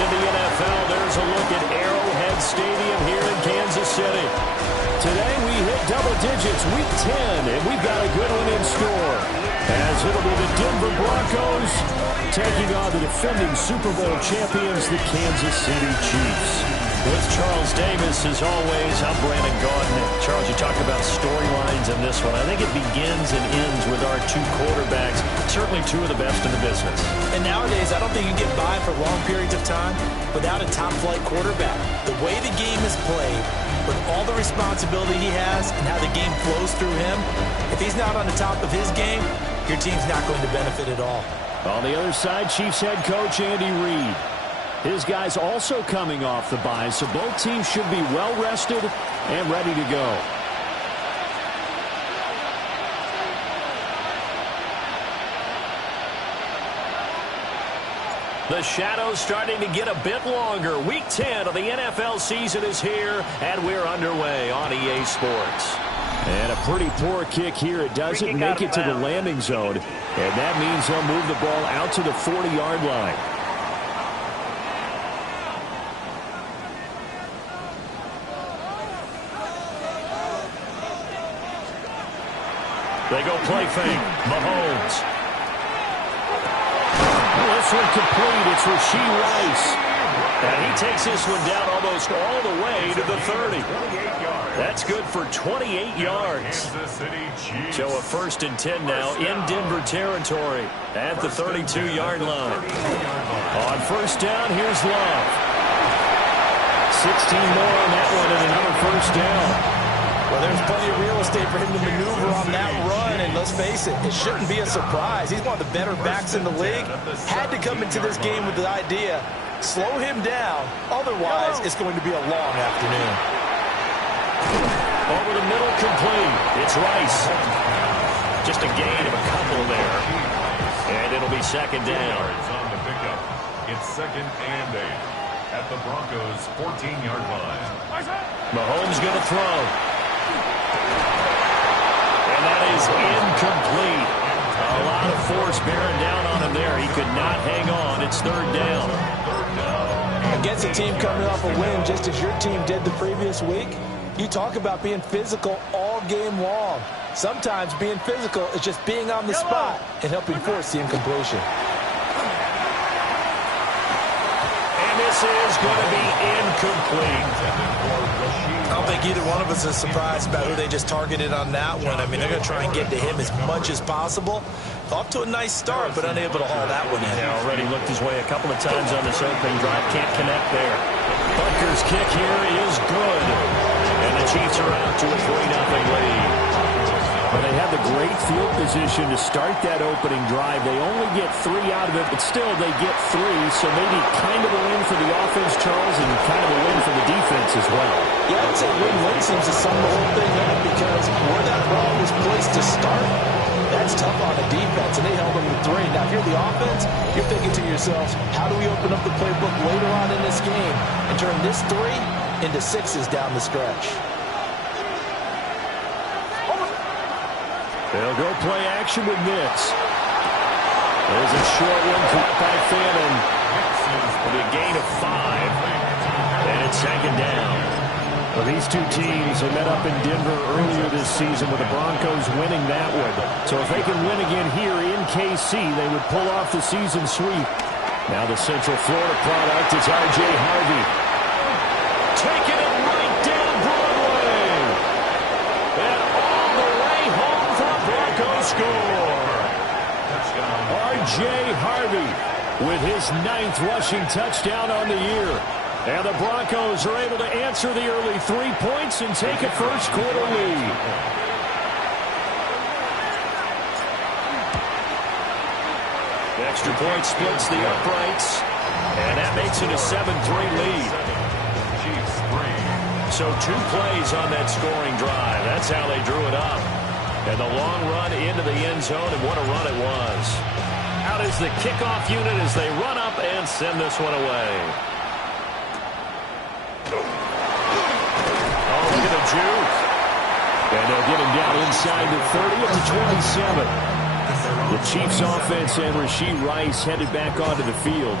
in the NFL. There's a look at Arrowhead Stadium here in Kansas City. Today we hit double digits, week 10, and we've got a good one in store. As it'll be the Denver Broncos taking on the defending Super Bowl champions, the Kansas City Chiefs. With Charles Davis, as always, I'm Brandon Gaudin. Charles, you talked about storylines in this one. I think it begins and ends with our two quarterbacks, certainly two of the best in the business. And nowadays, I don't think you can get by for long periods of time without a top-flight quarterback. The way the game is played, with all the responsibility he has and how the game flows through him, if he's not on the top of his game, your team's not going to benefit at all. On the other side, Chiefs head coach Andy Reid. His guys also coming off the bye, so both teams should be well-rested and ready to go. The shadow's starting to get a bit longer. Week 10 of the NFL season is here, and we're underway on EA Sports. And a pretty poor kick here. It doesn't make it to the landing zone, and that means they'll move the ball out to the 40-yard line. They go play fake. Mahomes. This one complete. It's Rashee Rice. And he takes this one down almost all the way to the 30. That's good for 28 yards. So a 1st and 10 now in Denver territory at the 32-yard line. On 1st down, here's Love. 16 more on that one and another 1st down. Well, there's plenty of real estate for him to maneuver on that run, and let's face it, it shouldn't be a surprise. He's one of the better backs in the league. Had to come into this game with the idea, slow him down, otherwise it's going to be a long afternoon. Over the middle, complete. It's Rice. Just a gain of a couple there. And it'll be 2nd down. On the pickup. It's 2nd and 8 at the Broncos' 14-yard line. Mahomes going to throw. And that is incomplete. A lot of force bearing down on him there. He could not hang on. It's 3rd down. Against a team coming off a win just as your team did the previous week, you talk about being physical all game long. Sometimes being physical is just being on the spot and helping force the incompletion. And this is going to be incomplete. I don't think either one of us is surprised about who they just targeted on that one. I mean, they're going to try and get to him as much as possible. Off to a nice start, but unable to haul that one in. Yeah, already looked his way a couple of times on this opening drive. Can't connect there. Butker's kick here is good. And the Chiefs are out to a 3-0 lead. Well, they had the great field position to start that opening drive. They only get 3 out of it, but still they get 3. So maybe kind of a win for the offense, Charles, and kind of a win for the defense as well. Yeah, I'd say win-win seems to sum the whole thing up because where that ball was placed to start, that's tough on the defense, and they held them to 3. Now, if you're the offense, you're thinking to yourselves, how do we open up the playbook later on in this game and turn this 3 into 6s down the stretch? They'll go play action with Nims. There's a short one caught by Fannin. It'll be a gain of 5. And it's 2nd down. Well, these two teams have met up in Denver earlier this season with the Broncos winning that one. So if they can win again here in KC, they would pull off the season sweep. Now the Central Florida product is R.J. Harvey. Taking it right down Broadway. And all the way home for a Broncos score. R.J. Harvey with his 9th rushing touchdown on the year. And the Broncos are able to answer the early 3 points and take a first-quarter lead. The extra point splits the uprights, and that makes it a 7-3 lead. So 2 plays on that scoring drive. That's how they drew it up. And the long run into the end zone, and what a run it was. Out is the kickoff unit as they run up and send this one away. Oh, look at the juke. And they'll get him down inside the 30 at the 27. The Chiefs offense and Rashee Rice headed back onto the field.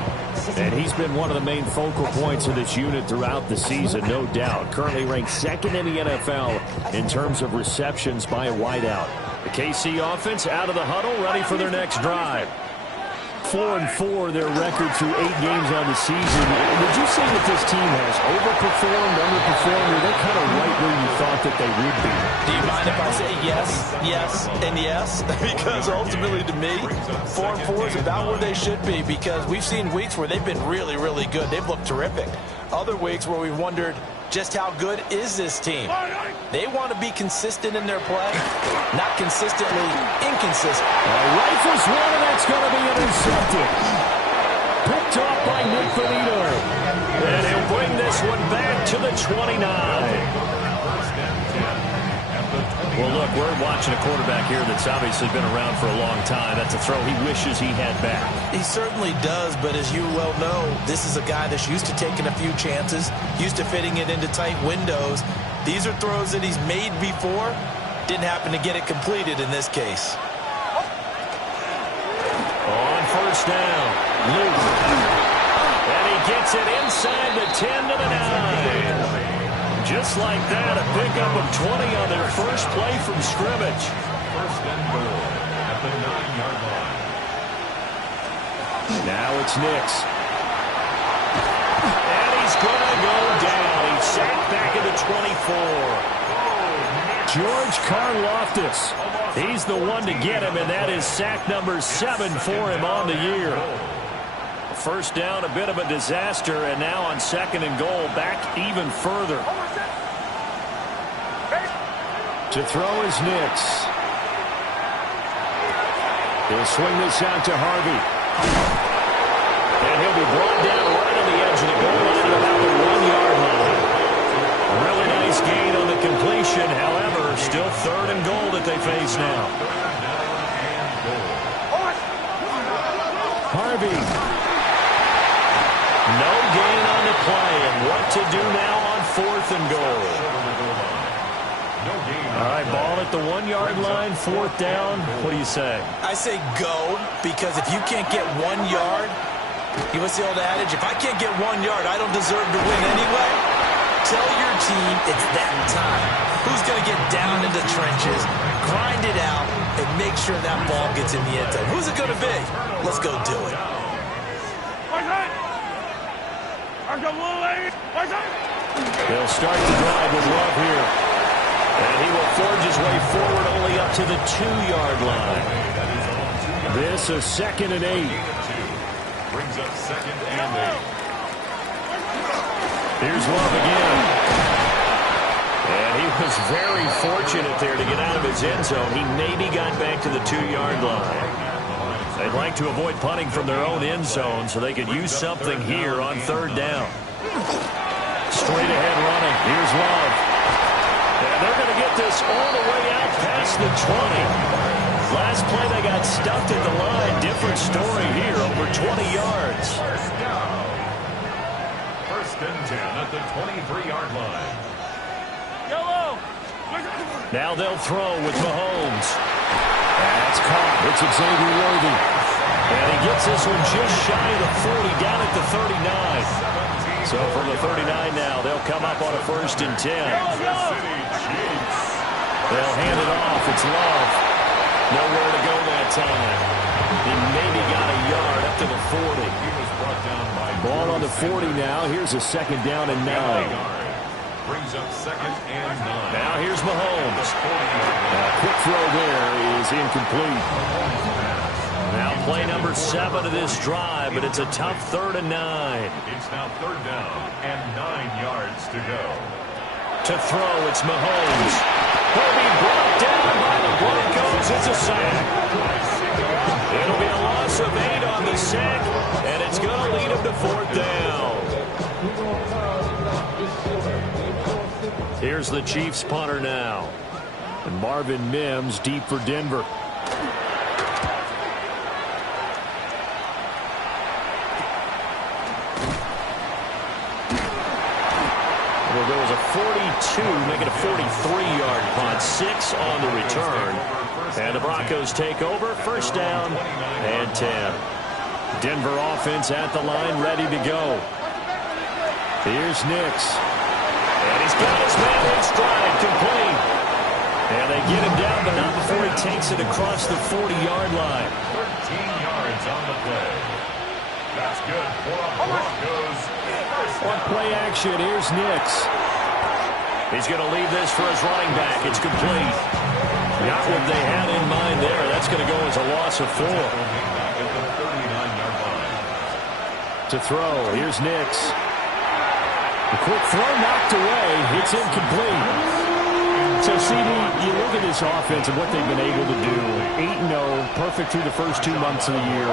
And he's been one of the main focal points of this unit throughout the season, no doubt. Currently ranked second in the NFL in terms of receptions by a wideout. The KC offense out of the huddle, ready for their next drive. 4-4 their record through 8 games on the season. Would you say that this team has overperformed, underperformed, or they're kind of right where you thought that they would be? Do you mind if I say yes, yes, and yes? Because ultimately to me, 4-4 is about where they should be, because we've seen weeks where they've been really, really good. They've looked terrific. Other weeks where we've wondered just how good is this team. They want to be consistent in their play, not consistently inconsistent. Rifles one, and that's going to be intercepted. Picked off by Nick Bonito. And he'll bring this one back to the 29. Well, look, we're watching a quarterback here that's obviously been around for a long time. That's a throw he wishes he had back. He certainly does, but as you well know, this is a guy that's used to taking a few chances, used to fitting it into tight windows. These are throws that he's made before. Didn't happen to get it completed in this case. On first down, Luke. And he gets it inside the 10 to the 9. Just like that, a pickup of 20 on their first play from scrimmage. First and goal at the 9-yard line. Now it's Nims. And he's going to go down. He's sacked back at the 24. George Karlaftis. He's the one to get him, and that is sack number 7 for him on the year. First down, a bit of a disaster, and now on second and goal, back even further. To throw is Nims. He'll swing this out to Harvey. And he'll be brought down right on the edge of the goal line at about the 1-yard line. A really nice gain on the completion, however, still third and goal that they face now. Harvey. No gain on the play, and what to do now on fourth and goal. All right, ball at the 1-yard line, fourth down. What do you say? I say go, because if you can't get 1 yard, you what's the old adage? If I can't get 1 yard, I don't deserve to win anyway. Tell your team it's that time. Who's going to get down in the trenches, grind it out, and make sure that ball gets in the end zone? Who's it going to be? Let's go do it. They'll start the drive with Love here. And he will forge his way forward only up to the 2-yard line. This is second and 8. Brings up second and 8. Here's Love again. And he was very fortunate there to get out of his end zone. He maybe got back to the 2-yard line. They'd like to avoid punting from their own end zone so they could use something here on third down. Straight ahead running. Here's Love. And they're going to get this all the way out past the 20. Last play they got stuffed at the line. Different story here, over 20 yards. First and 10 at the 23-yard line. Now they'll throw with Mahomes. That's caught. It's Xavier Worthy. And he gets this one just shy of the 40, down at the 39. So from the 39 now, they'll come up on a first and 10. They'll hand it off. It's Love. Nowhere to go that time. He maybe got a yard up to the 40. Ball on the 40 now. Here's a second down and 9. Brings up second and 9. Now here's Mahomes. A quick throw there is incomplete. Now play number 7 of this drive, but it's a tough third and 9. It's now third down and 9 yards to go. To throw, it's Mahomes. He'll be brought down by the Broncos. It's a sack. It'll be a loss of 8 on the sack, and it's going to lead him to fourth down. Here's the Chiefs punter now. And Marvin Mims deep for Denver. Well, there was a 42, make it a 43-yard punt. and 6 on the return. And the Broncos take over. First down and 10. Denver offense at the line, ready to go. Here's Nims. And he's got his man in stride, complete. And they get him down, but not before he takes it across the 40-yard line. 13 yards on the play. That's good for the Broncos. On play action, here's Nims. He's going to leave this for his running back. It's complete. Not what they had in mind there. That's going to go as a loss of 4. To throw, here's Nims. A quick throw knocked away. It's incomplete. So, CD, you look at this offense and what they've been able to do. 8-0, perfect through the first 2 months of the year.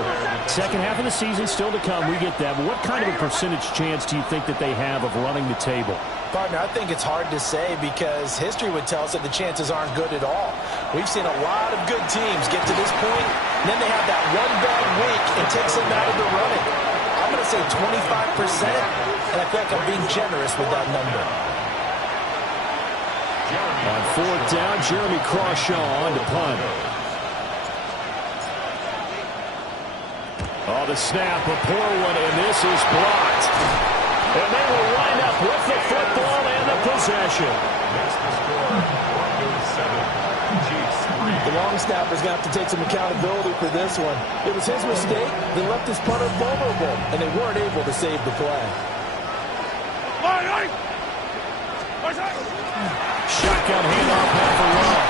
Second half of the season still to come. We get that. But what kind of a percentage chance do you think that they have of running the table? Partner, I think it's hard to say because history would tell us that the chances aren't good at all. We've seen a lot of good teams get to this point, and then they have that one bad week and takes them out of the running. I'm going to say 25%, and I feel like I'm being generous with that number. On fourth down, Jeremy Crawshaw on to punt. Oh, the snap, a poor one, and this is blocked. And they will wind up with the football and the possession. That's the score. Broncos 7, Chiefs 3. The long snapper's going to have to take some accountability for this one. It was his mistake that left his punter vulnerable, and they weren't able to save the play. Shotgun handoff now for Love.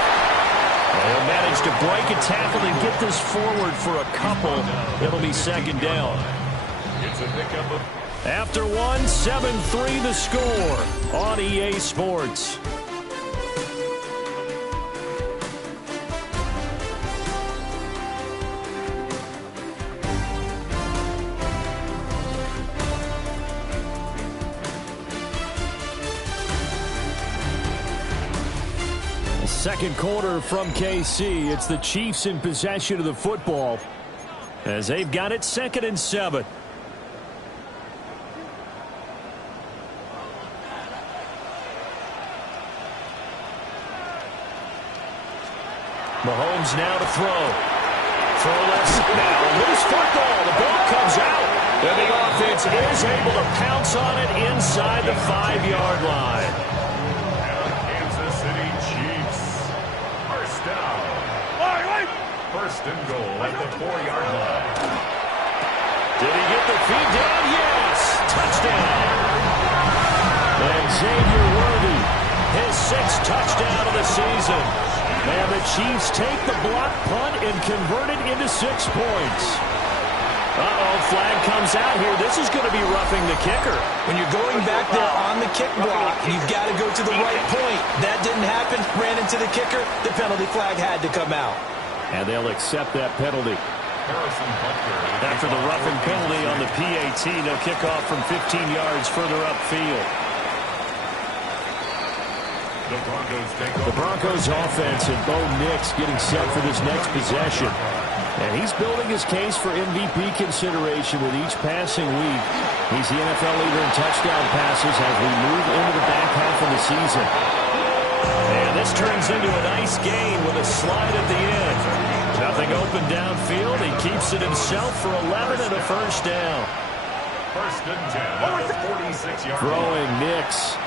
They'll manage to break a tackle and get this forward for a couple. It'll be second down. It's a pickup of... After 1, 7-3 the score on EA Sports. Second quarter from KC. It's the Chiefs in possession of the football as they've got it 2nd and 7. Mahomes now to throw. Throwless. Now loose football. The ball comes out. And the offense is able to pounce on it inside the 5-yard line. Kansas City Chiefs. First down. First and goal at the 4-yard line. Did he get the feed down? Yes. Touchdown. And Xavier Worthy, his 6th touchdown of the season. And the Chiefs take the block punt and convert it into 6 points. Flag comes out here. This is going to be roughing the kicker. When you're going back there on the kick block, you've got to go to the right point. That didn't happen. Ran into the kicker. The penalty flag had to come out. And they'll accept that penalty. After the roughing penalty on the PAT, they'll kick off from 15 yards further upfield. The Broncos offense and Bo Nix getting set for this next possession. And he's building his case for MVP consideration with each passing week. He's the NFL leader in touchdown passes as we move into the back half of the season. And this turns into a nice gain with a slide at the end. Nothing open downfield. He keeps it himself for 11 and a first down. First and 10 at the 46-yard line. Throwing Nix.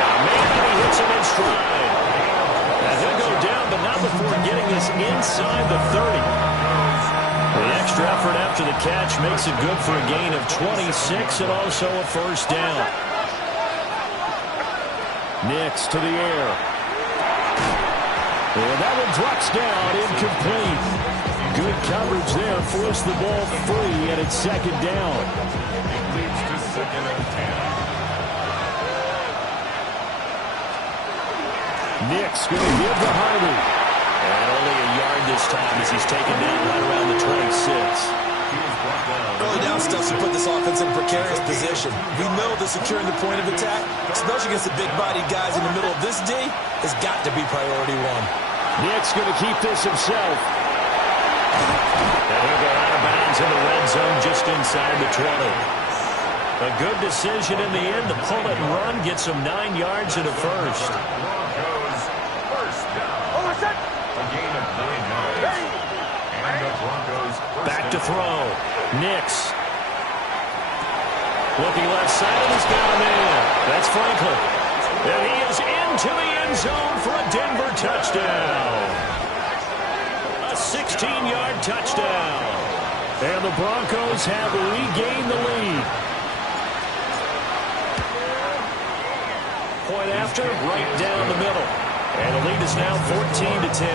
Man, he hits him in stride. And he'll go down, but not before getting this inside the 30. The extra effort after the catch makes it good for a gain of 26 and also a first down. Nix to the air. And that one drops down, incomplete. Good coverage there, forced the ball free, and it's second down. It leads to 2nd and 10. Nix going to give to Harvey. And only a yard this time as he's taken down right around the 26. Early down stuff to put this offense in a precarious position. We know that securing the point of attack, especially against the big-bodied guys in the middle of this D, has got to be priority 1. Nix going to keep this himself. And he'll go out of bounds in the red zone just inside the 20. A good decision in the end to pull it and run, get some 9 yards and a first. Broncos first down. A gain of 9 yards. And the Broncos back to throw. Nix. Looking left side, and he's got a man. That's Franklin. And he is into the end zone for a Denver touchdown. A 16-yard touchdown. And the Broncos have regained the lead. Point after, right down the middle. And the lead is now 14-10.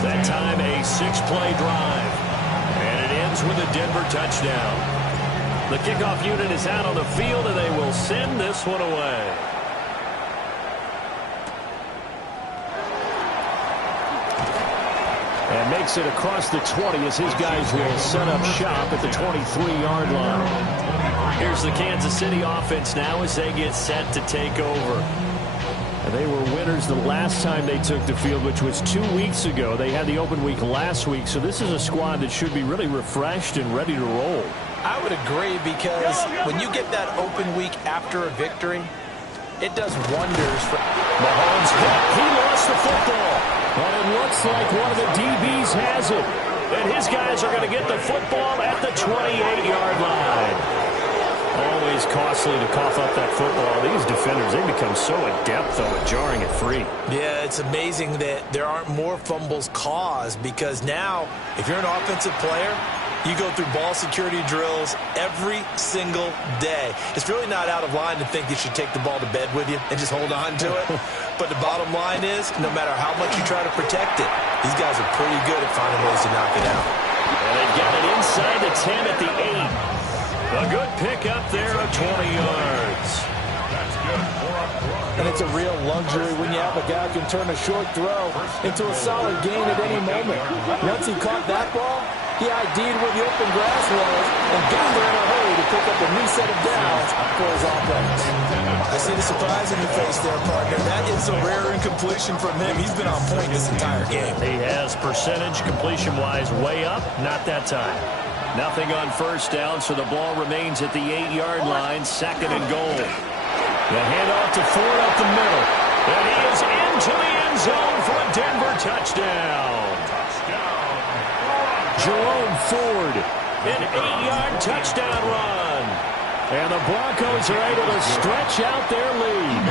That time a 6-play drive. And it ends with a Denver touchdown. The kickoff unit is out on the field, and they will send this one away. And makes it across the 20 as his guys will set up shop at the 23-yard line. Here's the Kansas City offense now as they get set to take over. And they were winners the last time they took the field, which was 2 weeks ago. They had the open week last week, so this is a squad that should be really refreshed and ready to roll. I would agree, because when you get that open week after a victory, it does wonders for Mahomes. He lost the football. But it looks like one of the DBs has it. And his guys are going to get the football at the 28-yard line. Always costly to cough up that football. These defenders, they become so adept, though, at jarring it free. Yeah, it's amazing that there aren't more fumbles caused, because now, if you're an offensive player, you go through ball security drills every single day. It's really not out of line to think you should take the ball to bed with you and just hold on to it. But the bottom line is, no matter how much you try to protect it, these guys are pretty good at finding ways to knock it out. And they got it inside the 10 at the 8. A good pick up there of 20 yards. That's good for a Broncos. And it's a real luxury when you have a guy who can turn a short throw into a solid gain at any moment. Once he caught that ball, he ID'd where the open grass was and got there in a hurry to pick up a new set of downs for his offense. I see the surprise in your face there, partner. That is a rare incompletion from him. He's been on point this entire game. He has percentage completion-wise way up. Not that time. Nothing on first down, so the ball remains at the 8-yard line, 2nd and goal. The handoff to Ford up the middle. And he is into the end zone for a Denver touchdown. Jerome Ford, an 8-yard touchdown run. And the Broncos are able to stretch out their lead.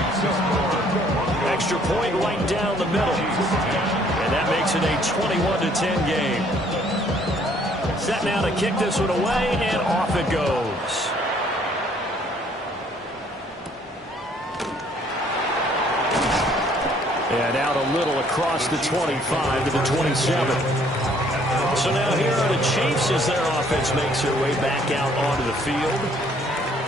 Extra point right down the middle. And that makes it a 21-10 game. Set now to kick this one away, and off it goes. And out a little across the 25 to the 27. So now here are the Chiefs as their offense makes their way back out onto the field.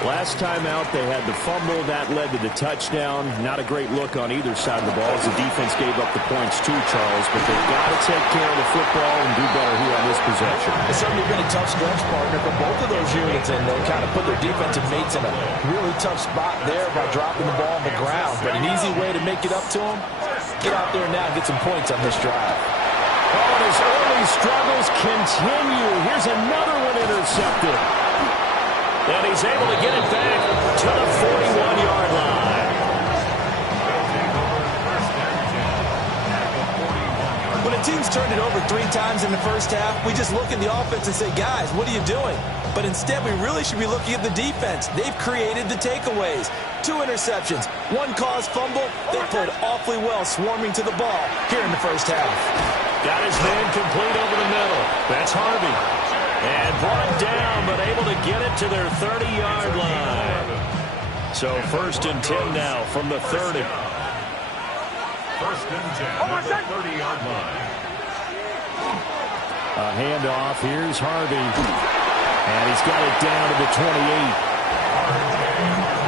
Last time out, they had the fumble. That led to the touchdown. Not a great look on either side of the ball as the defense gave up the points too, Charles. But they've got to take care of the football and do better here on this possession. It's certainly been a tough stretch, partner, for both of those units, and they kind of put their defensive mates in a really tough spot there by dropping the ball on the ground. But an easy way to make it up to them, get out there now and get some points on this drive. Oh, and his early struggles continue. Here's another one intercepted. And he's able to get it back to the 41-yard line. When a team's turned it over 3 times in the first half, we just look at the offense and say, guys, what are you doing? But instead, we really should be looking at the defense. They've created the takeaways. 2 interceptions, 1 caused fumble. They played awfully well swarming to the ball here in the first half. Got his man complete over the middle. That's Harvey. And brought down, but able to get it to their 30-yard line. So 1st and 10 now from the 30. 1st and 10 at the 30-yard line. A handoff. Here's Harvey. And he's got it down to the 28.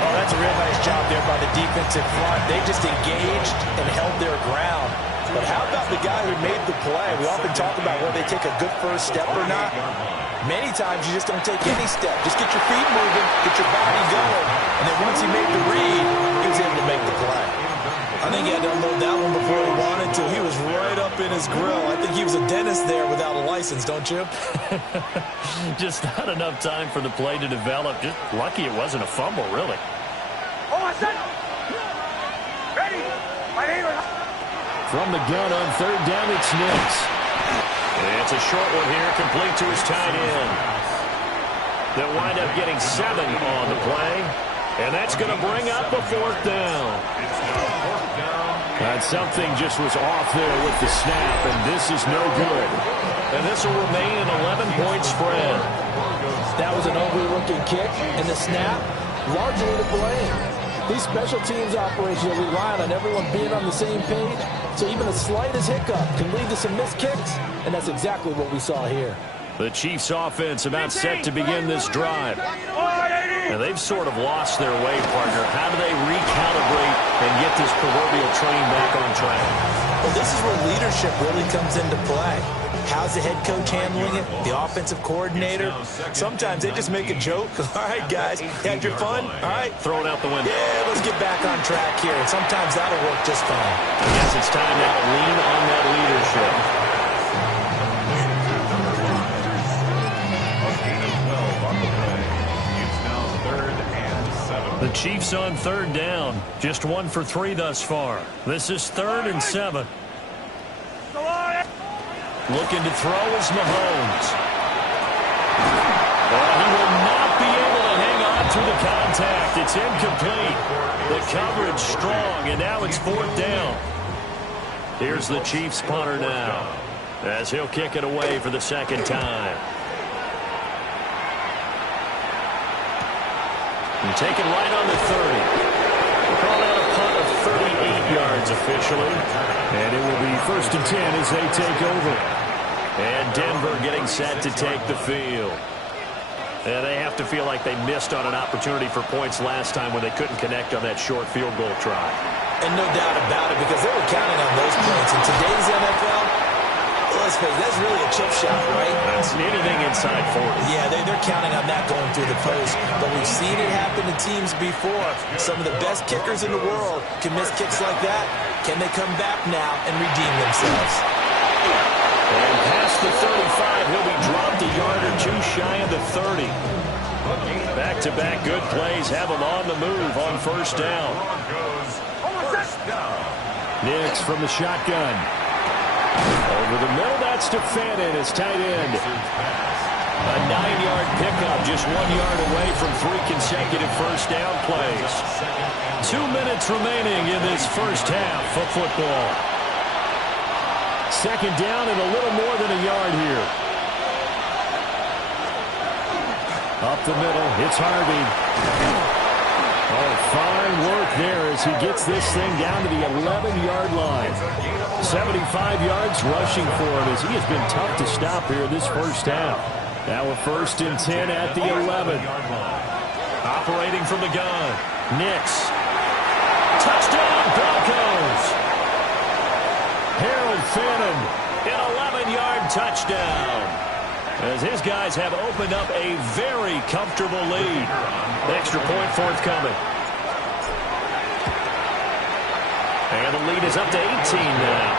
Oh, that's a real nice job there by the defensive front. They just engaged and held their ground. But how about the guy who made the play? We often talk about whether they take a good first step or not. Many times you just don't take any step. Just get your feet moving, get your body going. And then once he made the read, he was able to make the play. I think he had to unload that one before he wanted to. He was right up up in his grill. I think he was a dentist there without a license, don't you? Just not enough time for the play to develop. Just lucky it wasn't a fumble, really. Ready. From the gun on third down, it's Nims. It's a short one here, complete to his tight end. They'll wind up getting 7 on the play, and that's going to bring up a 4th down. And something just was off there with the snap, and this is no good. And this will remain an 11-point spread. That was an overlooking kick, and the snap largely to blame. These special teams operations are relying on everyone being on the same page, so even the slightest hiccup can lead to some missed kicks, and that's exactly what we saw here. The Chiefs' offense about set to begin this drive. Now, they've sort of lost their way, partner. How do they recalibrate and get this proverbial train back on track? Well, this is where leadership really comes into play. How's the head coach handling it? The offensive coordinator? Sometimes they just make a joke. All right, guys, had your fun? All right. Throw it out the window. Yeah, let's get back on track here. And sometimes that'll work just fine. I guess it's time now to lean on that leadership. The Chiefs on third down. Just 1 for 3 thus far. This is 3rd and 7. Looking to throw is Mahomes. Well, he will not be able to hang on through the contact. It's incomplete. The coverage strong, and now it's 4th down. Here's the Chiefs punter now, as he'll kick it away for the 2nd time. And taken right on the 30. Call out a punt of 38 yards officially. And it will be 1st and 10 as they take over. And Denver getting set to take the field. And they have to feel like they missed on an opportunity for points last time when they couldn't connect on that short field goal try. And no doubt about it, because they were counting on those points. In today's NFL, let's face it, that's really a chip shot, right? That's anything inside 40. Yeah, they're counting on that going through the post. But we've seen it happen to teams before. Some of the best kickers in the world can miss kicks like that. Can they come back now and redeem themselves? And past the 35, he'll be dropped a yard or 2 shy of the 30. Back-to-back good plays have him on the move on 1st down. Nims from the shotgun. Over the middle, that's to Fannin, his tight end. A 9-yard pickup, just 1 yard away from 3 consecutive 1st down plays. 2 minutes remaining in this first half of football. 2nd down and a little more than a yard here. Up the middle, it's Harvey. Oh, fine work there as he gets this thing down to the 11-yard line. 75 yards rushing for him as he has been tough to stop here this first half. Now we're 1st and 10 at the 11. Operating from the gun. Nims. Touchdown, Broncos. Harold Fannin, an 11-yard touchdown. As his guys have opened up a very comfortable lead. Extra point forthcoming. And the lead is up to 18 now.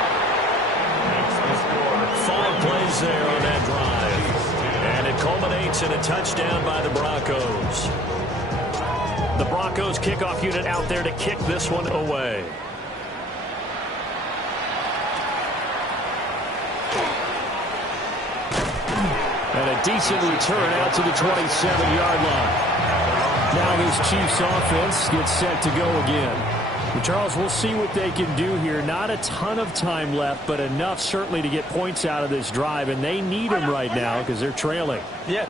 5 plays there on that drive. And it culminates in a touchdown by the Broncos. The Broncos kickoff unit out there to kick this one away. And a decent return out to the 27-yard line. Now this Chiefs offense gets set to go again. Charles, we'll see what they can do here. Not a ton of time left, but enough certainly to get points out of this drive, and they need them right now because they're trailing. Yeah.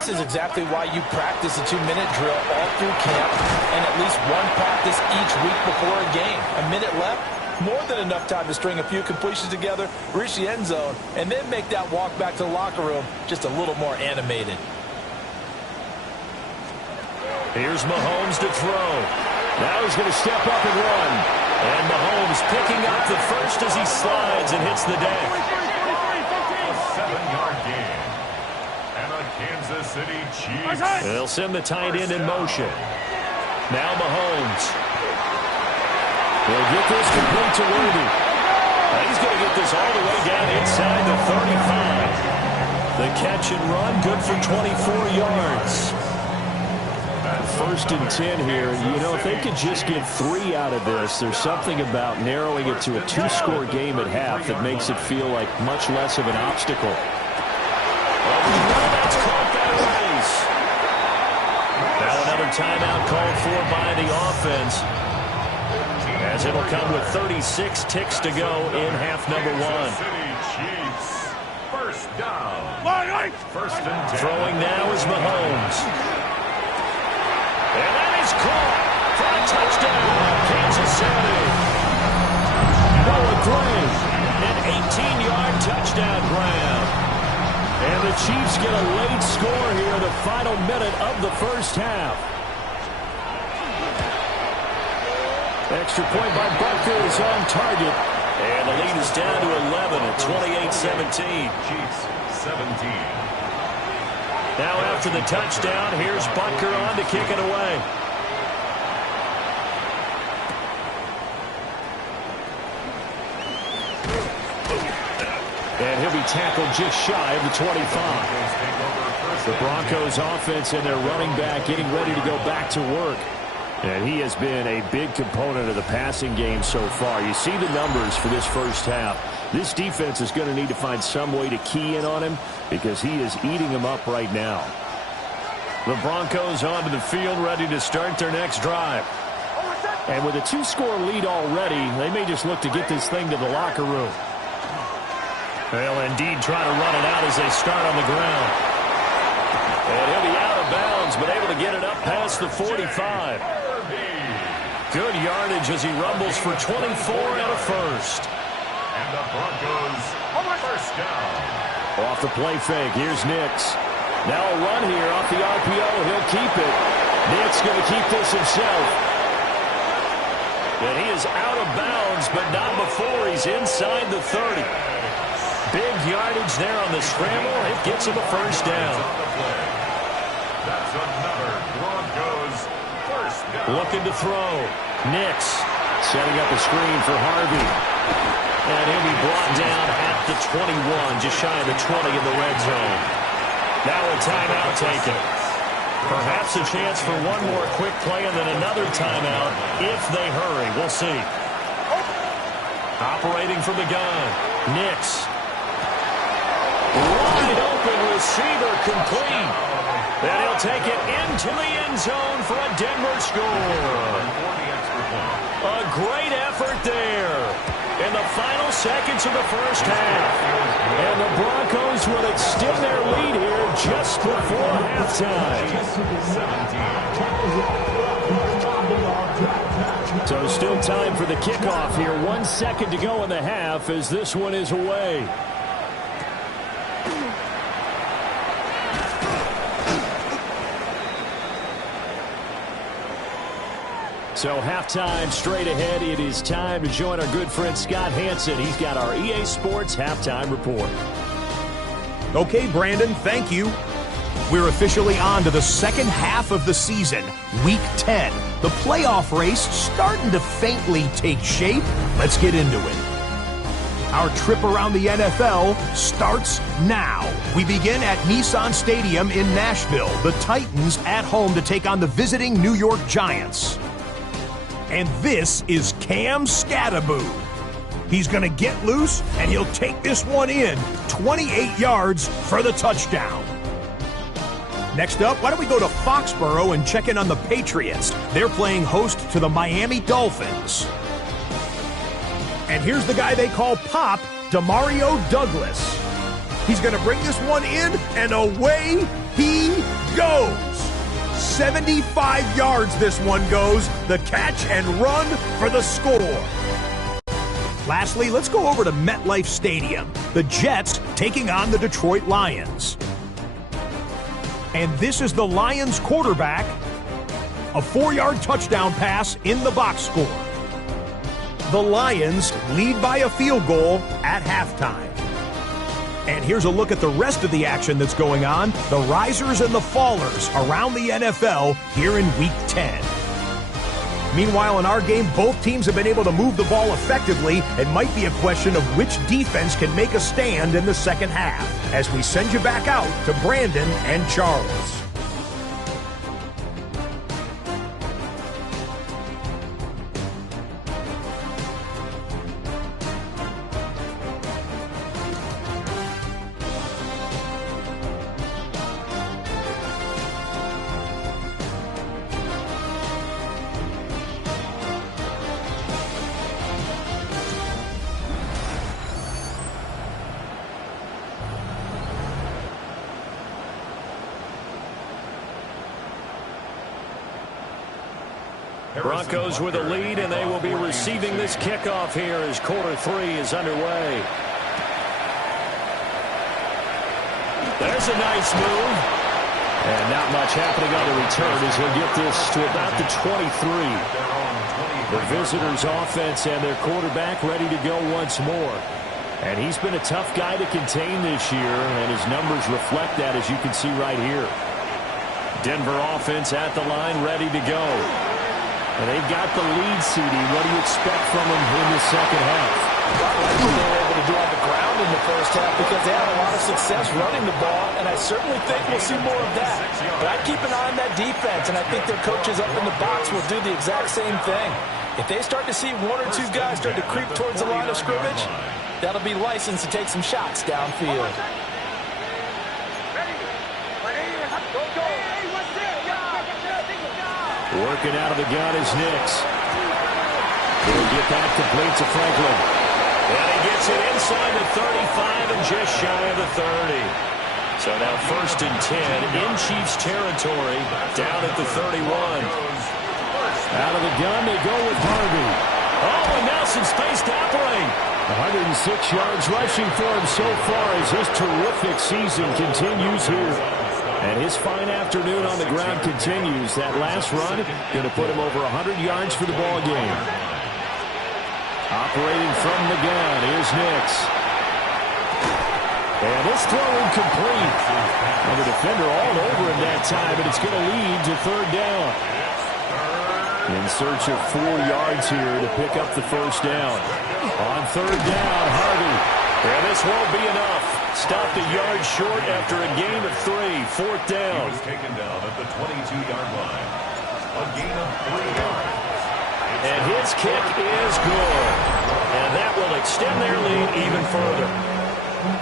This is exactly why you practice a 2-minute drill all through camp and at least one practice each week before a game. A minute left, more than enough time to string a few completions together, reach the end zone, and then make that walk back to the locker room just a little more animated. Here's Mahomes to throw. Now he's going to step up and run. And Mahomes picking up the first as he slides and hits the deck. A 7-yard gain. And a Kansas City Chiefs. They'll send the tight end in motion. Now Mahomes. He'll get this complete to Worthy. He's going to get this all the way down inside the 35. The catch and run, good for 24 yards. First and 10 here. You know, if they could just get 3 out of this, there's something about narrowing it to a 2-score game at half that makes it feel like much less of an obstacle. That's caught that race. Now another timeout called for by the offense, as it'll come with 36 ticks to go in half number 1. First down. First and 10. Throwing now is Mahomes. And that is caught for a touchdown, Kansas City. Noah Gray, an 18-yard touchdown grab. And the Chiefs get a late score here, the final minute of the first half. Extra point by Butker is on target. And the lead is down to 11 at 28-17. Chiefs 17. Now after the touchdown, here's Butker on to kick it away. And he'll be tackled just shy of the 25. The Broncos offense and their running back getting ready to go back to work. And he has been a big component of the passing game so far. You see the numbers for this first half. This defense is going to need to find some way to key in on him because he is eating him up right now. The Broncos onto the field ready to start their next drive. And with a 2-score lead already, they may just look to get this thing to the locker room. They'll indeed try to run it out as they start on the ground. And he'll be out of bounds, but able to get it up past the 45. Good yardage as he rumbles for 24 and a first. And the Broncos first down. Off the play fake, here's Nix. Now a run here off the RPO. He'll keep it. Nix going to keep this himself. And he is out of bounds, but not before he's inside the 30. Big yardage there on the scramble. It gets him a first down. That's another Broncos first down. Looking to throw. Nix setting up a screen for Harvey. And he'll be brought down at the 21, just shy of the 20 in the red zone. Now a timeout taken. Perhaps a chance for one more quick play and then another timeout if they hurry. We'll see. Operating from the gun. Nix. Wide open receiver complete. And he'll take it into the end zone for a Denver score. A great effort there in the final seconds of the first half. And the Broncos will extend their lead here just before halftime. So still time for the kickoff here. 1 second to go in the half as this one is away. So halftime straight ahead. It is time to join our good friend Scott Hansen. He's got our EA Sports halftime report. Okay, Brandon, thank you. We're officially on to the second half of the season, Week 10. The playoff race starting to faintly take shape. Let's get into it. Our trip around the NFL starts now. We begin at Nissan Stadium in Nashville. The Titans at home to take on the visiting New York Giants. And this is Cam Scatterboo. He's going to get loose, and he'll take this one in. 28 yards for the touchdown. Next up, why don't we go to Foxborough and check in on the Patriots? They're playing host to the Miami Dolphins. And here's the guy they call Pop, Demario Douglas. He's going to bring this one in, and away he goes. 75 yards this one goes. The catch and run for the score. Lastly, let's go over to MetLife Stadium. The Jets taking on the Detroit Lions. And this is the Lions quarterback, A 4-yard touchdown pass in the box score. The Lions lead by a field goal at halftime. And here's a look at the rest of the action that's going on, the risers and the fallers around the NFL here in Week 10. Meanwhile, in our game, both teams have been able to move the ball effectively. It might be a question of which defense can make a stand in the second half, as we send you back out to Brandon and Charles. Broncos with a lead, and they will be receiving this kickoff here as quarter 3 is underway. There's a nice move. And not much happening on the return as he'll get this to about the 23. The visitors' offense and their quarterback ready to go once more. And he's been a tough guy to contain this year, and his numbers reflect that, as you can see right here. Denver offense at the line, ready to go. And they've got the lead, CD. What do you expect from them in the second half? I like what they were able to do on the ground in the first half because they had a lot of success running the ball, and I certainly think we'll see more of that. But I'd keep an eye on that defense, and I think their coaches up in the box will do the exact same thing. If they start to see 1 or 2 guys start to creep towards the line of scrimmage, that'll be licensed to take some shots downfield. Working out of the gun is Nims. He'll get that complete to Franklin. And he gets it inside the 35 and just shy of the 30. So now 1st and 10 in Chiefs territory, down at the 31. Out of the gun, they go with Harvey. Oh, and now some space to operate. 106 yards rushing for him so far as his terrific season continues here. And his fine afternoon on the ground continues. That last run going to put him over 100 yards for the ball game. Operating from the gun, here's Nims. And this throw incomplete. And the defender all over him that time, and it's going to lead to 3rd down. In search of 4 yards here to pick up the 1st down. On 3rd down, Harvey. And this won't be enough. Stopped a yard short after a gain of 3. 4th down. He was taken down at the 22-yard line. A gain of 3 yards. And his kick is good. And that will extend their lead even further.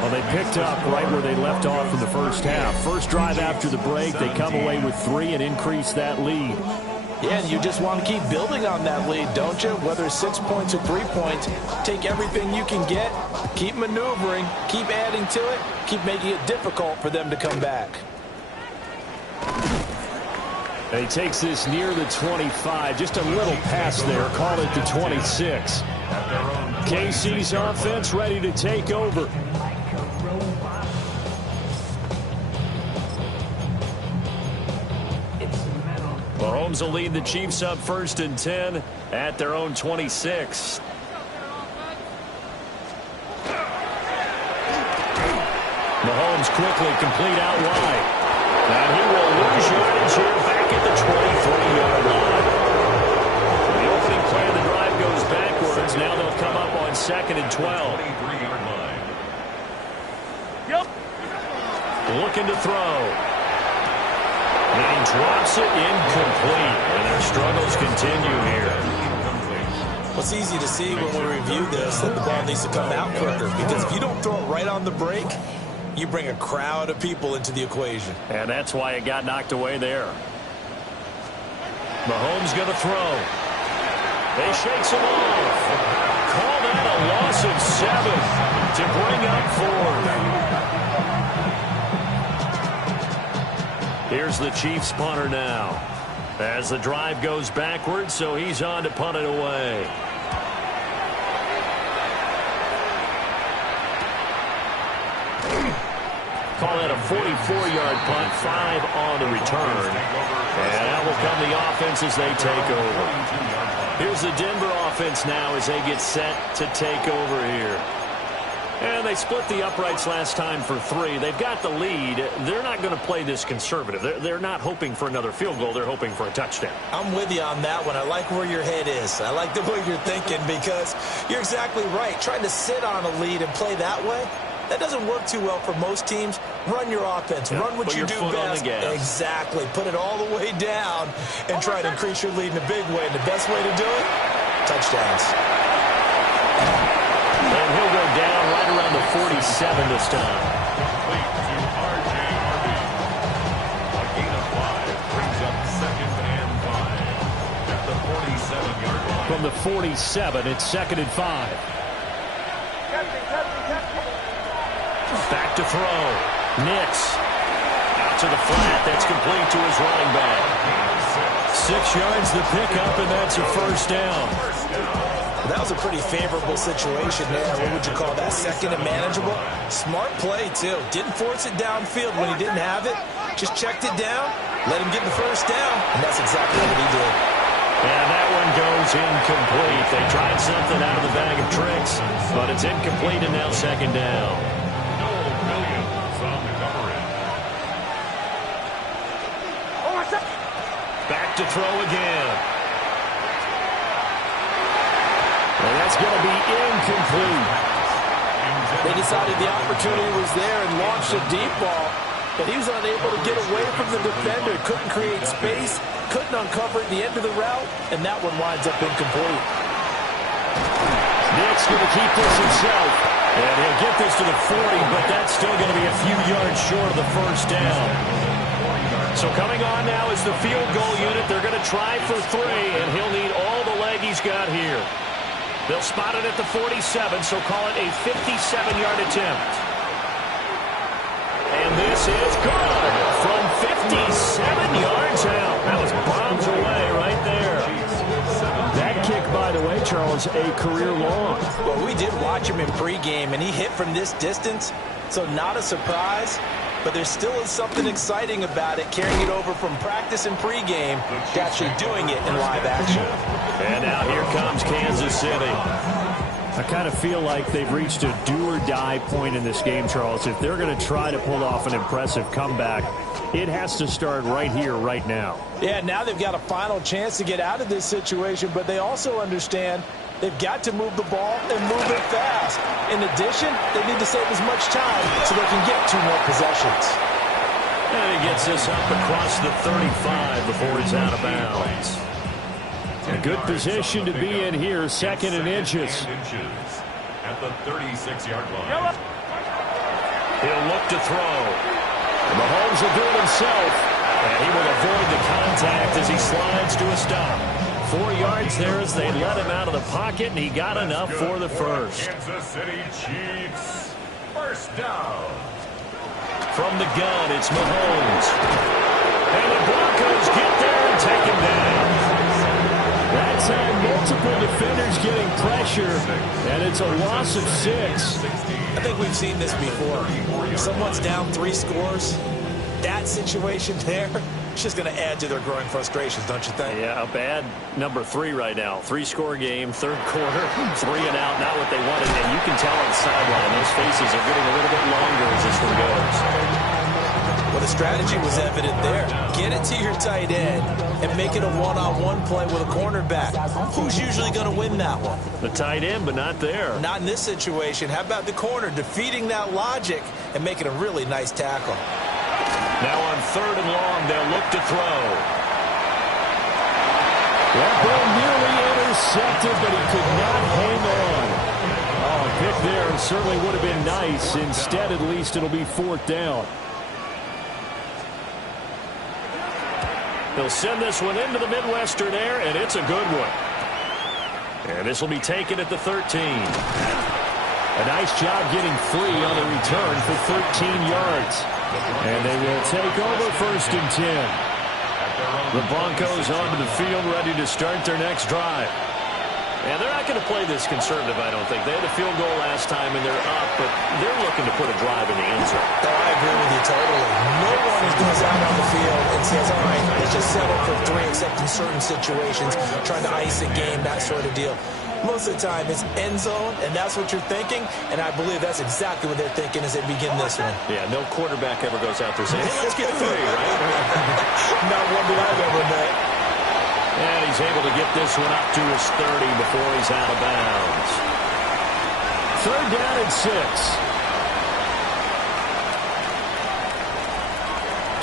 Well, they picked up right where they left off in the first half. First drive after the break, they come away with 3 and increase that lead. Yeah, and you just want to keep building on that lead, don't you? Whether it's 6 points or 3 points, take everything you can get, keep maneuvering, keep adding to it, keep making it difficult for them to come back. And he takes this near the 25, just a little pass there, call it the 26. KC's offense ready to take over. Mahomes will lead the Chiefs up 1st and 10 at their own 26. Mahomes quickly complete out wide. And he will lose yardage here back at the 23-yard line. The opening play of the drive goes backwards. Now they'll come up on 2nd and 12. 23-yard line. Yep. Looking to throw. And he drops it incomplete. And their struggles continue here. Well, it's easy to see when we review this that the ball needs to come out quicker, because if you don't throw it right on the break, you bring a crowd of people into the equation. And that's why it got knocked away there. Mahomes going to throw. They shakes him off. Call that a loss of 7 to bring up 4. Here's the Chiefs punter now. As the drive goes backwards, so he's on to punt it away. Call that a 44-yard punt, 5 on the return. And out will come the offense as they take over. Here's the Denver offense now as they get set to take over here. And they split the uprights last time for 3. They've got the lead. They're not going to play this conservative. They're not hoping for another field goal. They're hoping for a touchdown. I'm with you on that one. I like where your head is. I like the way you're thinking because you're exactly right. Trying to sit on a lead and play that way, that doesn't work too well for most teams. Run your offense. Run what you do best. Exactly. Put it all the way down and try to increase your lead in a big way. And the best way to do it, touchdowns. And he'll go down right around the 47 this time. A gain of 5 brings up 2nd and 5 at the 47-yard line. From the 47, it's 2nd and 5. Back to throw. Nix. Out to the flat. That's complete to his running back. 6 yards the pickup, and that's a first down. That was a pretty favorable situation there. What would you call that? 2nd and manageable? Smart play, too. Didn't force it downfield when he didn't have it. Just checked it down, let him get the first down, and that's exactly what he did. And that one goes incomplete. They tried something out of the bag of tricks, but it's incomplete and now 2nd down. Back to throw again. And that's going to be incomplete. They decided the opportunity was there and launched a deep ball, but he was unable to get away from the defender. Couldn't create space, couldn't uncover at the end of the route, and that one winds up incomplete. Nick's going to keep this himself, and he'll get this to the 40, but that's still going to be a few yards short of the first down. So coming on now is the field goal unit. They're going to try for 3, and he'll need all the leg he's got here. They'll spot it at the 47, so call it a 57-yard attempt. And this is good from 57 yards out. That was bombs away right there. That kick, by the way, Charles, a career long. Well, we did watch him in pregame, and he hit from this distance, so not a surprise. But there still is something exciting about it, carrying it over from practice and pregame to actually doing it in live action. And now here comes Kansas City. I kind of feel like they've reached a do-or-die point in this game, Charles. If they're going to try to pull off an impressive comeback, it has to start right here, right now. Yeah, now they've got a final chance to get out of this situation, but they also understand they've got to move the ball and move it fast. In addition, they need to save as much time so they can get 2 more possessions. And he gets this up across the 35 before he's out of bounds. A good position to be in here, 2nd and inches. At the 36-yard line. He'll look to throw. Mahomes will do it himself, and he will avoid the contact as he slides to a stop. 4 yards there as they let him out of the pocket, and he got enough for the first. Kansas City Chiefs, first down. From the gun, it's Mahomes. And the Broncos get there and take him down. That time, multiple defenders getting pressure, and it's a loss of 6. I think we've seen this before. Someone's down 3 scores. That situation there, it's just going to add to their growing frustrations, don't you think? Yeah, a bad number 3 right now. 3-score game, 3rd quarter, 3 and out, not what they wanted. And you can tell on the sideline, those faces are getting a little bit longer as this one goes. Well, the strategy was evident there. Get it to your tight end and make it a one-on-one play with a cornerback. Who's usually going to win that one? The tight end, but not there. Not in this situation. How about the corner defeating that logic and making a really nice tackle? Now on 3rd and long, they'll look to throw. That ball nearly intercepted, but he could not hang on. Oh, a pick there certainly would have been nice. Instead, at least, it'll be 4th down. He'll send this one into the Midwestern air, and it's a good one. And this will be taken at the 13. A nice job getting free on the return for 13 yards. And they will take over 1st and 10. The Broncos onto the field, ready to start their next drive. And they're not going to play this conservative, I don't think. They had a field goal last time, and they're up, but they're looking to put a drive in the end zone. Oh, I agree with you totally. No one goes out on the field and says, all right, let's just settle for 3, except in certain situations, trying to ice a game, that sort of deal. Most of the time, it's end zone, and that's what you're thinking, and I believe that's exactly what they're thinking as they begin this one. Yeah, no quarterback ever goes out there saying, hey, let's get 3, right? Not one that I've ever met. And he's able to get this one up to his 30 before he's out of bounds. 3rd down and 6.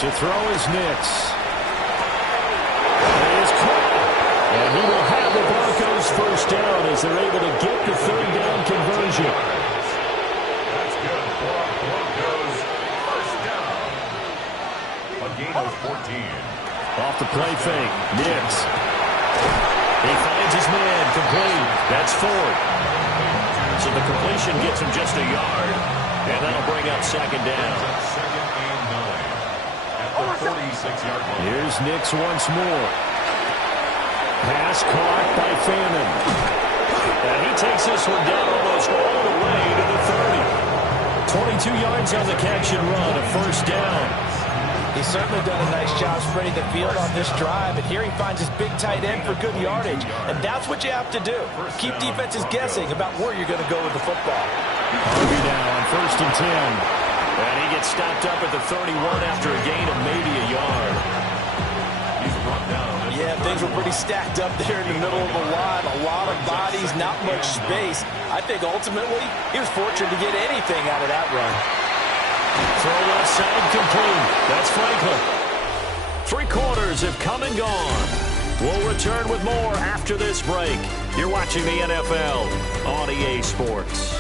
To throw is Nims. It is caught. And he will have the Broncos first down as they're able to get the 3rd down conversion. That's good for Broncos. First down. A gain of 14. Off the play fake. Nims. He finds his man. Complete. That's Ford. So the completion gets him just a yard. And that'll bring up 2nd down. 2nd and 9. At the 46-yard line. Here's Nims once more. Pass caught by Fannin. And he takes this one down almost all the way to the 30. 22 yards on the catch and run, a first down. He's certainly done a nice job spreading the field on this drive, and here he finds his big tight end for good yardage. And that's what you have to do. Keep defenses guessing about where you're going to go with the football. Harvey now on 1st and 10. And he gets stopped up at the 31 after a gain of maybe a yard. He's brought down. Yeah, things were pretty stacked up there in the middle of the line. A lot of bodies, not much space. I think ultimately he was fortunate to get anything out of that run. Throw left side complete. That's Franklin. 3 quarters have come and gone. We'll return with more after this break. You're watching the NFL on EA Sports.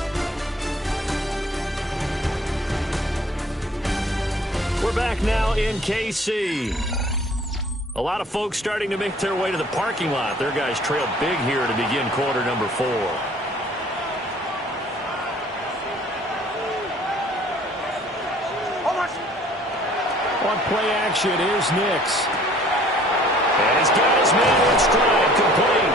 We're back now in KC. A lot of folks starting to make their way to the parking lot. Their guys trail big here to begin quarter number 4. On play action, here's Nims. And he's got his man in stride, complete.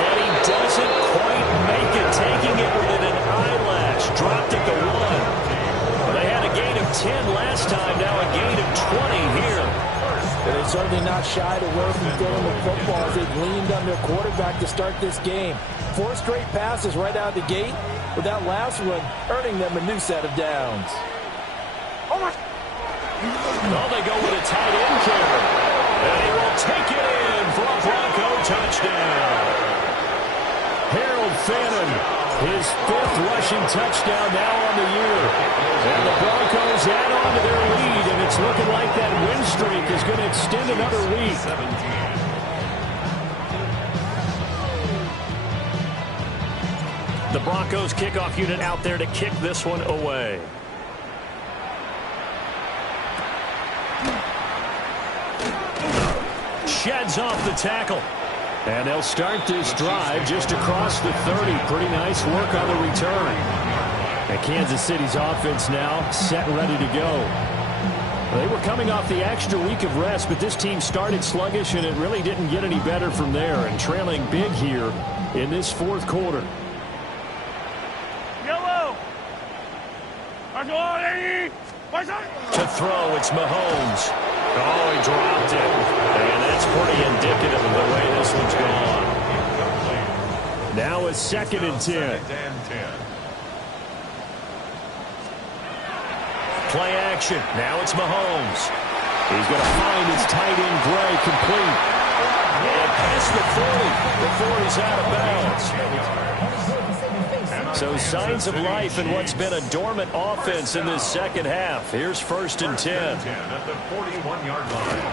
And he doesn't quite make it, taking it within an eyelash. Dropped at the 1. They had a gain of 10 last time, now a gain of 20 here. And they're certainly not shied away from throwing the football as they've leaned on their quarterback to start this game. 4 straight passes right out of the gate, with that last one earning them a new set of downs. Well, they go with a tight end carry. And he will take it in for a Bronco touchdown. Harold Fannin, his 5th rushing touchdown now on the year. And the Broncos add on to their lead, and it's looking like that win streak is going to extend another week. 17. The Broncos kickoff unit out there to kick this one away. Sheds off the tackle. And they'll start this drive just across the 30. Pretty nice work on the return. And Kansas City's offense now set and ready to go. They were coming off the extra week of rest, but this team started sluggish, and it really didn't get any better from there. And trailing big here in this 4th quarter. To throw, it's Mahomes. Oh, he dropped it. And that's pretty indicative of the way this one's gone. Now it's 2nd and 10. Play action. Now it's Mahomes. He's going to find his tight end Gray complete. And past the 40 before he's out of bounds. So signs of life in what's been a dormant offense in this second half. Here's 1st and 10. At the 41-yard line.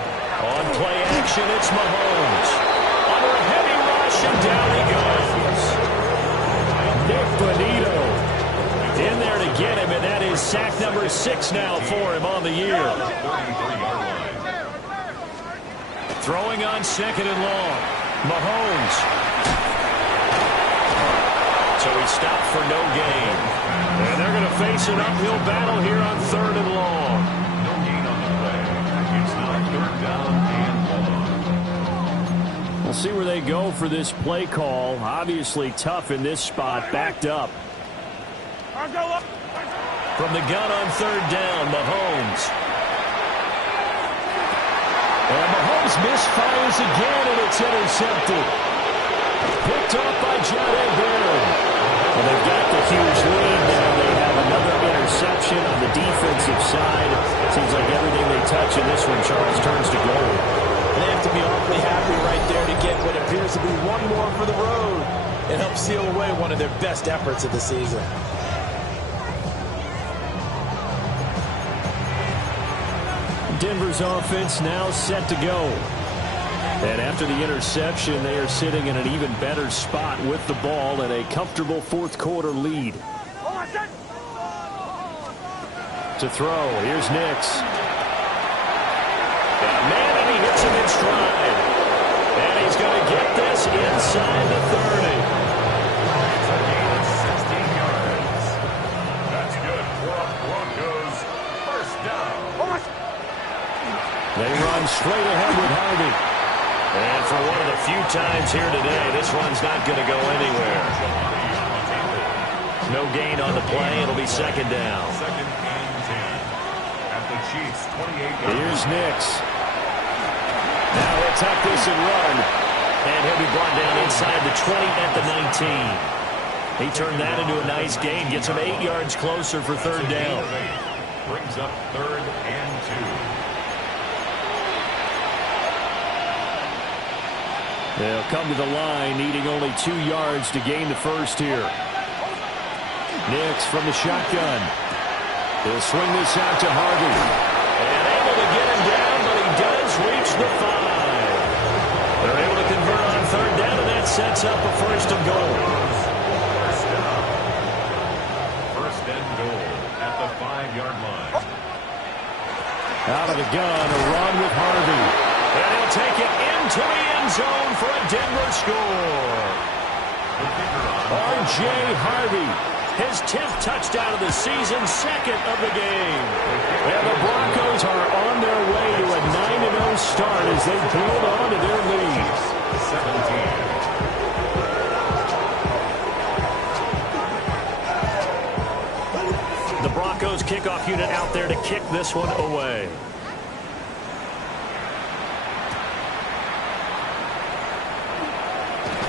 On play action, it's Mahomes. Under a heavy rush, and down he goes. Nick Bonito in there to get him, and that is sack number 6 now for him on the year. Throwing on 2nd and long. Mahomes. So he stopped for no gain. And they're going to face an uphill battle here on 3rd and long. No gain on the play. It's now 3rd down and long. We'll see where they go for this play call. Obviously tough in this spot, backed up. From the gun on third down, Mahomes. And Mahomes misfires again, and it's intercepted. Picked off by John Baird. Well, they've got the huge lead now. They have another interception on the defensive side. Seems like everything they touch in this one, Charles, turns to gold. They have to be awfully happy right there to get what appears to be one more for the road and help seal away one of their best efforts of the season. Denver's offense now set to go. And after the interception, they are sitting in an even better spot with the ball and a comfortable fourth quarter lead. To throw, here's Nims. Man, and he hits him in stride. And he's going to get this inside the 30. It's a gain of 16 yards. That's good for a Broncos first down. They run straight ahead with Harvey. And for one of the few times here today, this one's not going to go anywhere. No gain on the play. It'll be second down. Second and 10. At the Chiefs' 28 yards. Here's Nims. Now he'll tuck this and run. And he'll be brought down inside the 20 at the 19. He turned that into a nice gain. Gets him 8 yards closer for third down. Brings up third and 2. They'll come to the line, needing only 2 yards to gain the first here. Nims from the shotgun. He'll swing this out to Harvey. And able to get him down, but he does reach the 5. They're able to convert on third down, and that sets up a first and goal. First and goal at the 5-yard line. Out of the gun, a run with Harvey. And he'll take it into the end zone for a Denver score. R.J. Harvey, his 10th touchdown of the season, second of the game. And the Broncos are on their way to a 9-0 start as they build on to their lead. 17. The Broncos kickoff unit out there to kick this one away.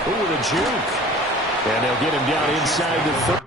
Ooh, the juke. And they'll get him down inside the 30.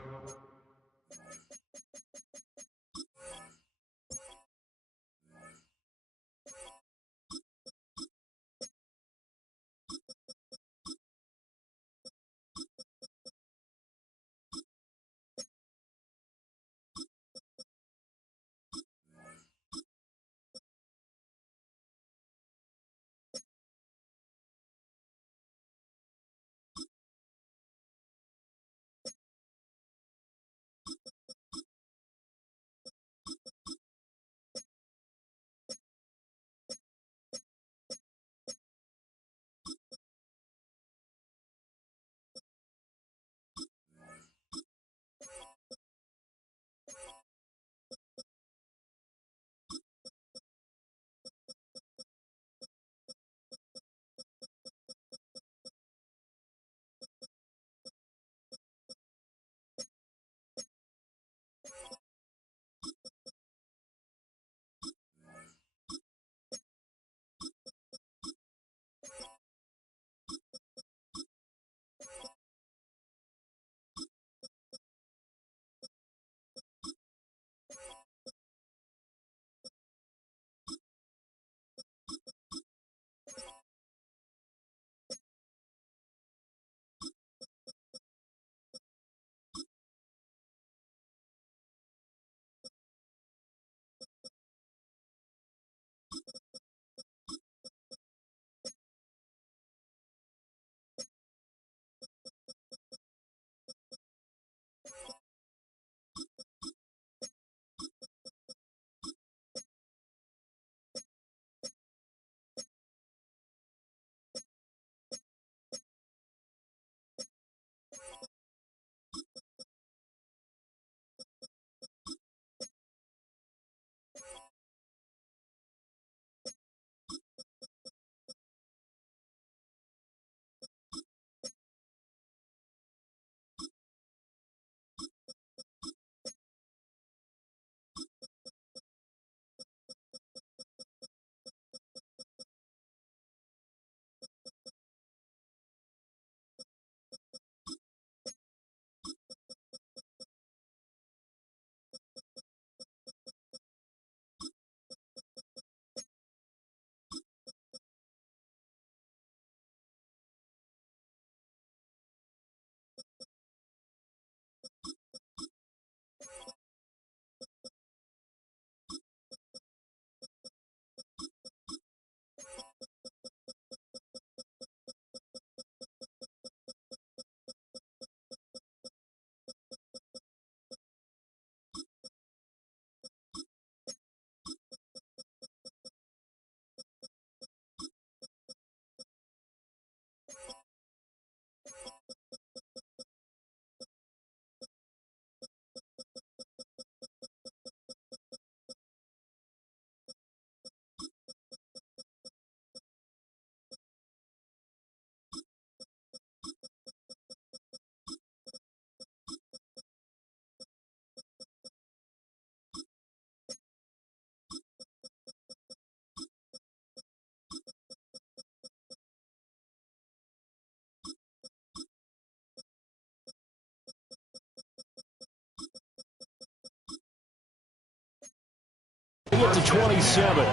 at the 27.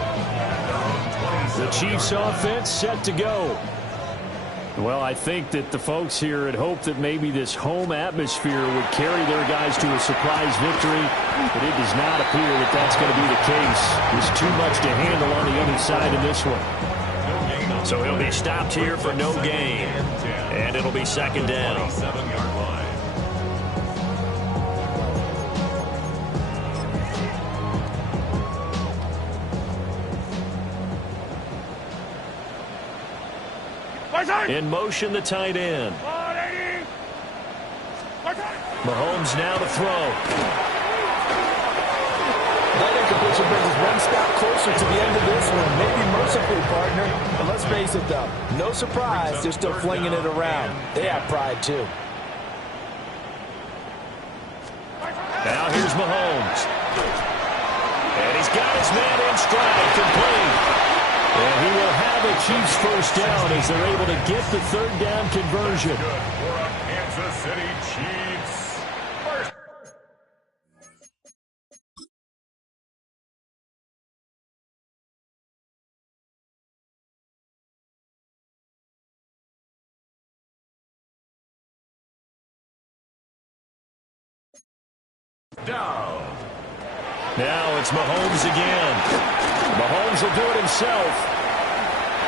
The Chiefs offense set to go. Well, I think that the folks here had hoped that maybe this home atmosphere would carry their guys to a surprise victory, but it does not appear that that's going to be the case. There's too much to handle on the other side in this one. So he'll be stopped here for no gain, and it'll be second down. In motion, the tight end. Mahomes now to throw. That incompletion brings us one step closer to the end of this one. Maybe mercifully, partner. But let's face it, though. No surprise, they're still flinging it around. They have pride, too. Now here's Mahomes. And he's got his man in stride, complete. And he will have a Chiefs first down as they're able to get the third down conversion. Good for a Kansas City Chiefs. First. Down. Now it's Mahomes again. Mahomes will do it himself.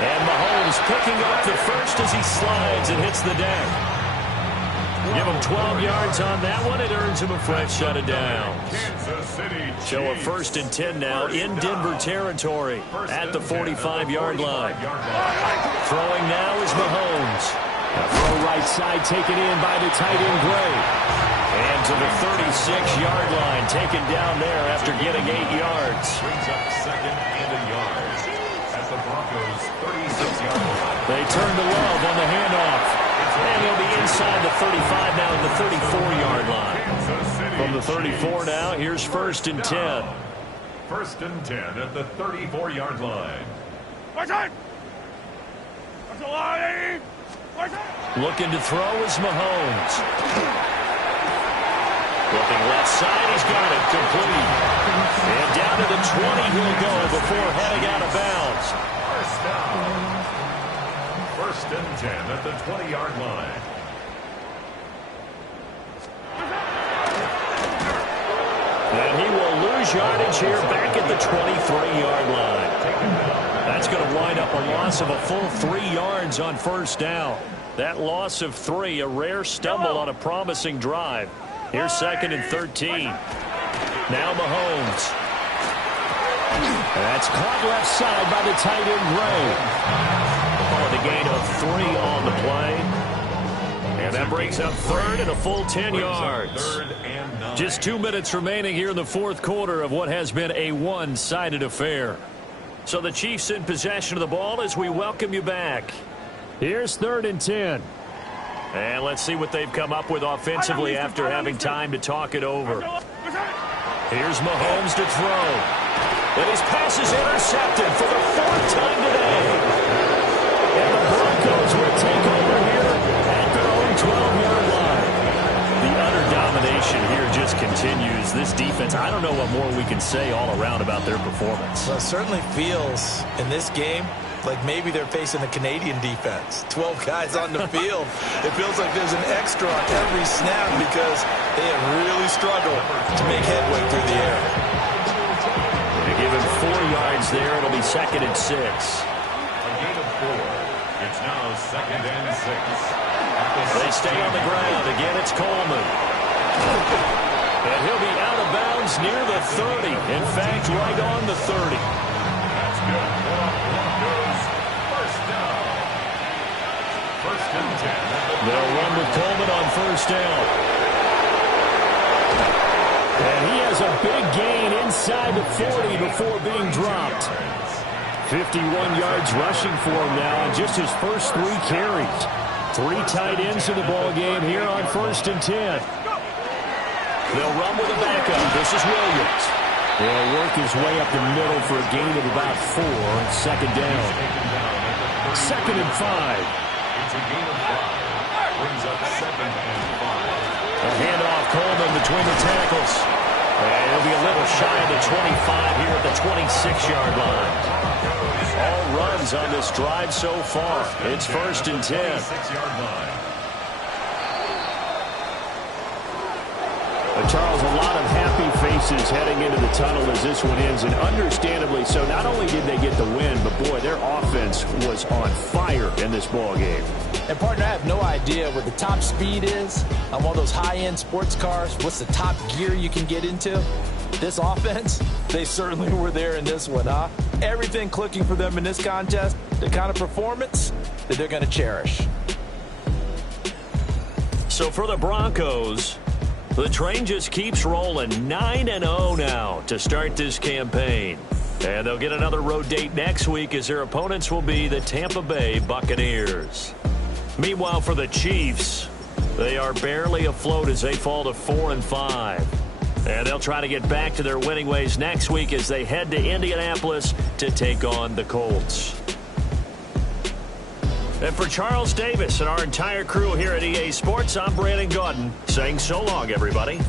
And Mahomes picking up the first as he slides and hits the deck. Give him 12 yards on that one. It earns him a fresh set of downs. So a 1st and 10 now in Denver territory at the 45-yard line. Throwing now is Mahomes. A throw right side taken in by the tight end Gray. And to the 36-yard line, taken down there after getting 8 yards. Brings up second and a yard at the Broncos' 36-yard line. They turn to Love on the handoff. And he'll be inside the 35 now at the 34-yard line. From the 34 now, here's 1st and 10. 1st and 10 at the 34-yard line. Looking to throw is Mahomes. Looking left side, he's got it, complete. And down to the 20 he'll go before heading out of bounds. First down. 1st and 10 at the 20-yard line. And he will lose yardage here back at the 23-yard line. That's going to wind up a loss of a full 3 yards on 1st down. That loss of 3, a rare stumble on a promising drive. Here's 2nd and 13. Now Mahomes. That's caught left side by the tight end Gray. The gain of 3 on the play. And that brings up 3rd and a full 10 yards. Just 2 minutes remaining here in the 4th quarter of what has been a one-sided affair. So the Chiefs in possession of the ball as we welcome you back. Here's 3rd and 10. And let's see what they've come up with offensively after having time to talk it over. Here's Mahomes to throw. And his pass is intercepted for the 4th time today. And the Broncos will take over here at their own 12-yard line. The utter domination here just continues. This defense, I don't know what more we can say all around about their performance. Well, it certainly feels in this game like maybe they're facing the Canadian defense. 12 guys on the field. It feels like there's an extra on every snap because they have really struggled to make headway through the air. They give him 4 yards there. It'll be 2nd and 6. A gain of 4. It's now 2nd and 6. They stay on the ground. Again, it's Coleman. And he'll be out of bounds near the 30. In fact, right on the 30. That's good for Broncos. First down. 1st and 10. They'll run with Coleman on 1st down. And he has a big gain inside the 40 before being dropped. 51 yards rushing for him now on just his first 3 carries. 3 tight ends in the ball game here on 1st and 10. They'll run with a backup. This is Williams. He'll work his way up the middle for a gain of about 4. 2nd down. 2nd and 5. It's a gain of 5. Brings up 2nd and 5. A handoff Coleman between the tackles. And he'll be a little shy of the 25 here at the 26-yard line. All runs on this drive so far. It's 1st and 10. 26-yard line. Charles, a lot of happy faces heading into the tunnel as this one ends, and understandably so. Not only did they get the win, but, boy, their offense was on fire in this ball game. And, partner, I have no idea what the top speed is on one of those high-end sports cars. What's the top gear you can get into? This offense, they certainly were there in this one, huh? Everything clicking for them in this contest, the kind of performance that they're going to cherish. So for the Broncos, the train just keeps rolling. 9-0 now to start this campaign. And they'll get another road date next week as their opponents will be the Tampa Bay Buccaneers. Meanwhile, for the Chiefs, they are barely afloat as they fall to 4-5. And they'll try to get back to their winning ways next week as they head to Indianapolis to take on the Colts. And for Charles Davis and our entire crew here at EA Sports, I'm Brandon Gaudin saying so long, everybody.